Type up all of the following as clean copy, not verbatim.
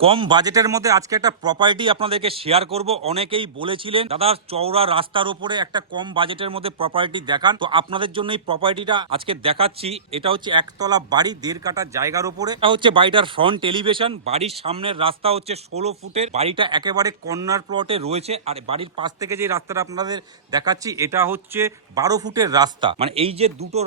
কম বাজেটের মধ্যে আজকে একটা প্রপার্টি আপনাদেরকে শেয়ার করব। অনেকেই বলেছিলেন দাদা চওড়া রাস্তার উপরে একটা কম বাজেটের মধ্যে প্রপার্টি দেখান, তো আপনাদের জন্য এই প্রপার্টিটা আজকে দেখাচ্ছি। এটা হচ্ছে একতলা বাড়ি, 1.5 কাঠা জায়গার উপরে। এটা হচ্ছে বাড়িটার ফ্রন্ট এলিভেশন। বাড়ির সামনের রাস্তা হচ্ছে 16 ফুটের। বাড়িটা একেবারে কর্নার প্লটে রয়েছে। আর বাড়ির পাশ থেকে যে রাস্তাটা আপনাদের দেখাচ্ছি এটা হচ্ছে 12 ফুটের রাস্তা। মানে এই যে দুটো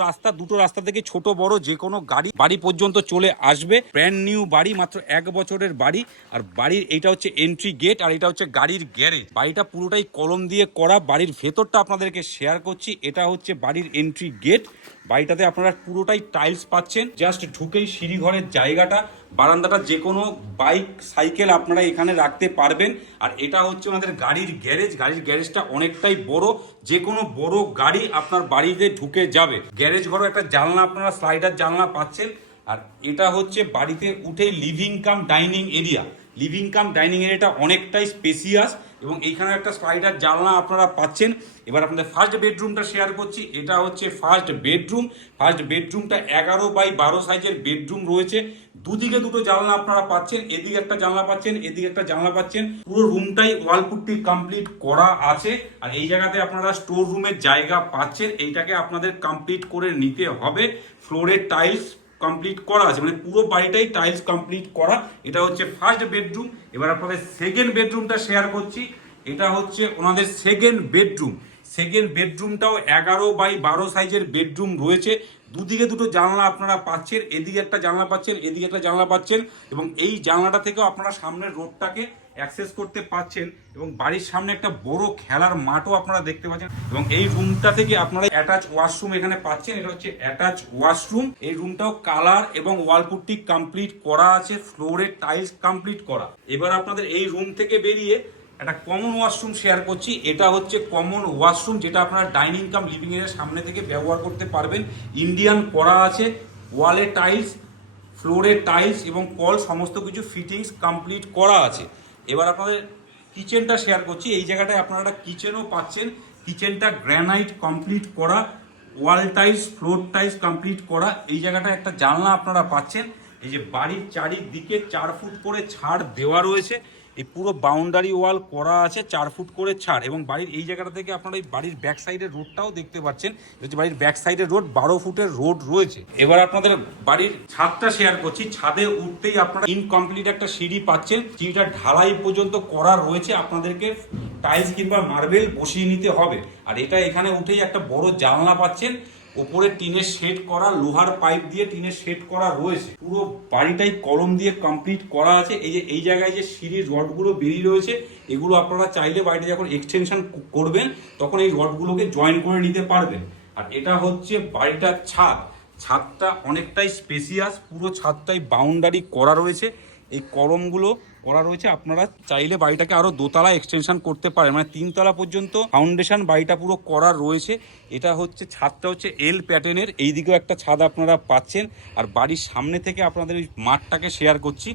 রাস্তা থেকে ছোট বড় যে কোনো গাড়ি বাড়ি পর্যন্ত চলে আসবে। ব্র্যান্ড নিউ বাড়ি, মাত্র 1 বছরের বাড়ি। আর বাড়ির এটা হচ্ছে এন্ট্রি গেট, আর এটা হচ্ছে গাড়ির গ্যারেজ। বাড়িটা পুরোটাই কলম দিয়ে করা। বাড়ির ভেতরটা আপনাদেরকে শেয়ার করছি। এটা হচ্ছে বাড়ির এন্ট্রি গেট। বাড়িটাতে আপনারা পুরোটাই টাইলস পাচ্ছেন। জাস্ট ঢুকেই সিঁড়ি ঘরের জায়গাটা, বারান্দাটা যে কোনো বাইক সাইকেল আপনারা এখানে রাখতে পারবেন। আর এটা হচ্ছে ওনাদের গাড়ির গ্যারেজ। গাড়ির গ্যারেজটা অনেকটাই বড়, যে কোনো বড় গাড়ি আপনার বাড়িতে ঢুকে যাবে। গ্যারেজ ঘরে একটা জানলা, আপনারা স্লাইডার জানলা পাচ্ছেন। আর এটা হচ্ছে বাড়িতে উঠে living cum dining area. Living cum dining এরিয়াটা অনেকটাই স্পেসিয়াস এবং এইখানে একটা স্লাইডার জানলা আপনারা পাচ্ছেন। এবার আপনাদের ফার্স্ট বেডরুমটা শেয়ার করছি। এটা হচ্ছে ফার্স্ট বেডরুম। ফার্স্ট বেডরুমটা 11x12 সাইজের বেডরুম রয়েছে। দুদিকে দুটো জানলা আপনারা পাচ্ছেন, এদিকে একটা জানলা পাচ্ছেন, এদিকে একটা জানলা পাচ্ছেন। পুরো রুমটাই ওয়ালপুট্টি কমপ্লিট করা আছে। আর এই জায়গাতে আপনারা স্টোর রুমের জায়গা পাচ্ছেন। এইটাকে আপনাদের কমপ্লিট করে নিতে হবে। ফ্লোরের টাইলস কমপ্লিট করা আছে, মানে পুরো বাড়িটাই টাইলস কমপ্লিট করা। এটা হচ্ছে ফার্স্ট বেডরুম। এবার আপনাদের সেকেন্ড বেডরুমটা শেয়ার করছি। এটা হচ্ছে ওনাদের সেকেন্ড বেডরুম। সেকেন্ড বেডরুমটাও 11x12 সাইজের বেডরুম রয়েছে। দুদিকে দুটো জানলা আপনারা পাচ্ছেন, এদিকে একটা জানলা পাচ্ছেন, এদিকে একটা জানলা পাচ্ছেন। এবং এই জানলাটা থেকেও আপনারা সামনের রোডটাকে অ্যাক্সেস করতে পাচ্ছেন। এবং বাড়ির সামনে একটা বড় খেলার মাঠও আপনারা দেখতে পাচ্ছেন। এবং এই রুমটা থেকে আপনারা অ্যাটাচ ওয়াশরুম এখানে পাচ্ছেন। এটা হচ্ছে অ্যাটাচ ওয়াশরুম। এই রুমটাও কালার এবং ওয়ালপুট্টি কমপ্লিট করা আছে, ফ্লোরে টাইলস কমপ্লিট করা। এবার আপনাদের এই রুম থেকে বেরিয়ে একটা কমন ওয়াশরুম শেয়ার করছি। এটা হচ্ছে কমন ওয়াশরুম, যেটা আপনারা ডাইনিং কাম লিভিং এর সামনে থেকে ব্যবহার করতে পারবেন। ইন্ডিয়ান করা আছে, ওয়ালে টাইলস, ফ্লোরে টাইলস এবং কল সমস্ত কিছু ফিটিংস কমপ্লিট করা আছে। এবার আপনাদের কিচেনটা শেয়ার করছি। এই জায়গাটায় আপনারা একটা কিচেনও পাচ্ছেন। কিচেনটা গ্রানাইট কমপ্লিট করা, wall tiles, floor tiles complete করা। এই জায়গাটায় একটা জানলা আপনারা পাচ্ছেন। এই যে বাড়ির চারিদিকে 4 ফুট করে ছাড় দেওয়া রয়েছে। এই পুরো বাউন্ডারি ওয়াল করা আছে, 4 ফুট করে ছাড়। এবং বাড়ির এই জায়গাটা থেকে আপনারা এই বাড়ির ব্যাক সাইডের রোডটাও দেখতে পাচ্ছেন। হচ্ছে বাড়ির ব্যাক সাইডের রোড, 12 ফুটের রোড রয়েছে। এবার আপনাদের বাড়ির ছাদটা শেয়ার করছি। ছাদে উঠতেই আপনারা ইনকমপ্লিট একটা সিঁড়ি পাচ্ছেন। সিঁড়িটা ঢালাই পর্যন্ত করা রয়েছে, আপনাদেরকে টাইলস কিংবা মার্বেল বসিয়ে নিতে হবে। আর এটা এখানে উঠেই একটা বড় জানলা পাচ্ছেন। ওপরে টিনের শেড করা, লোহার পাইপ দিয়ে টিনের শেড করা রয়েছে। পুরো বাড়িটাই কলম দিয়ে কমপ্লিট করা আছে। এই যে এই জায়গায় যে সিঁড়ির রডগুলো বেরিয়ে রয়েছে, এগুলো আপনারা চাইলে বাড়িটা যখন এক্সটেনশন করবেন তখন এই রডগুলোকে জয়েন করে নিতে পারবেন। আর এটা হচ্ছে বাড়িটার ছাদ। ছাদটা অনেকটাই স্পেসিয়াস, পুরো ছাদটাই বাউন্ডারি করা রয়েছে। এই কলমগুলো করা রয়েছে। আপনারা চাইলে বাড়িটাকে আরো দোতলা এক্সটেনশন করতে পারেন, মানে 3 তলা পর্যন্ত ফাউন্ডেশন বাড়িটা পুরো করা রয়েছে। এটা হচ্ছে ছাদটা হচ্ছে এল প্যাটার্নের। এইদিকেও একটা ছাদ আপনারা পাচ্ছেন। আর বাড়ির সামনে থেকে আপনাদের এই মাঠটাকে শেয়ার করছি।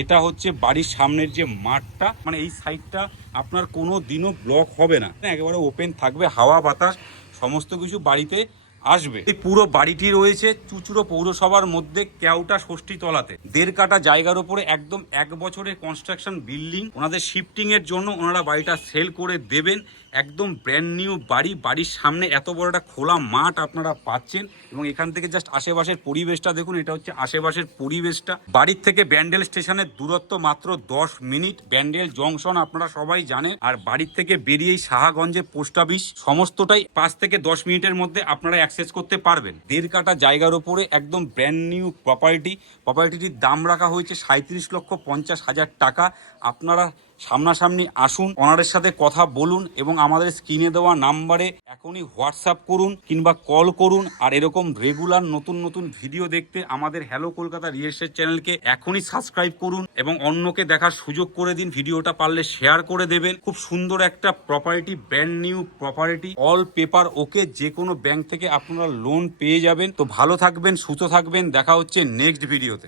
এটা হচ্ছে বাড়ির সামনের যে মাঠটা, মানে এই সাইডটা আপনার কোনো দিনও ব্লক হবে না, একেবারে ওপেন থাকবে, হাওয়া বাতাস সমস্ত কিছু বাড়িতে আসবে। এই পুরো বাড়িটি রয়েছে চুচুড়ো পৌরসভার মধ্যে, কেওটা ষষ্ঠী তলাতে। 1.5 কাঠা জায়গার উপরে একদম 1 বছরের কনস্ট্রাকশন বিল্ডিং। ওনাদের শিফটিং এর জন্য ওনারা বাড়িটা সেল করে দেবেন। একদম ব্র্যান্ড নিউ বাড়ি। বাড়ির সামনে এত বড় একটা খোলা মাঠ আপনারা পাচ্ছেন। এবং এখান থেকে জাস্ট আশেপাশের পরিবেশটা দেখুন। এটা হচ্ছে আশেপাশের পরিবেশটা। বাড়ির থেকে ব্যান্ডেল স্টেশনের দূরত্ব মাত্র 10 মিনিট। ব্যান্ডেল জংশন আপনারা সবাই জানেন। আর বাড়ির থেকে বেরিয়েই সাহাগঞ্জে পোস্ট অফিস, সমস্তটাই 5 থেকে 10 মিনিটের মধ্যে আপনারা অ্যাক্সেস করতে পারবেন। 1.5 কাঠা জায়গার উপরে একদম ব্র্যান্ড নিউ প্রপার্টি। প্রপার্টিটির দাম রাখা হয়েছে 37,50,000 টাকা। আপনারা সামনাসামনি আসুন, ওনারের সাথে কথা বলুন এবং আমাদের স্ক্রিনে দেওয়া নাম্বারে এখনই হোয়াটসঅ্যাপ করুন কিংবা কল করুন। আর এরকম রেগুলার নতুন নতুন ভিডিও দেখতে আমাদের হ্যালো কলকাতা রিয়েল এস্টেট চ্যানেলকে এখনই সাবস্ক্রাইব করুন এবং অন্যকে দেখার সুযোগ করে দিন। ভিডিওটা পারলে শেয়ার করে দেবেন। খুব সুন্দর একটা property, brand new property, all paper ওকে। যে কোনো ব্যাংক থেকে আপনারা লোন পেয়ে যাবেন। তো ভালো থাকবেন, সুস্থ থাকবেন। দেখা হচ্ছে নেক্সট ভিডিওতে।